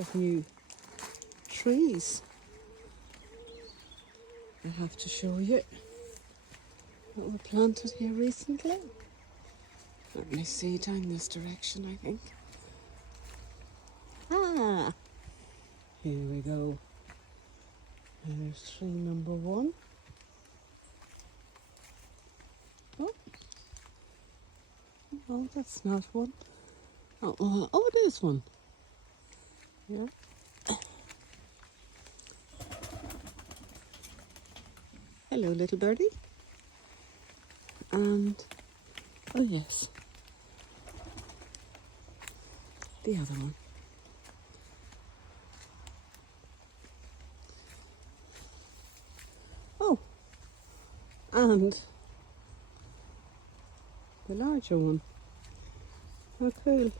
of new trees. I have to show you that were planted here recently. Let me see, down this direction, I think. Ah, here we go. There's tree number 1. Oh, oh, that's not one. Oh, it is one. Yeah. Hello, little birdie. And, oh yes, the other one. Oh, and the larger one. How cool.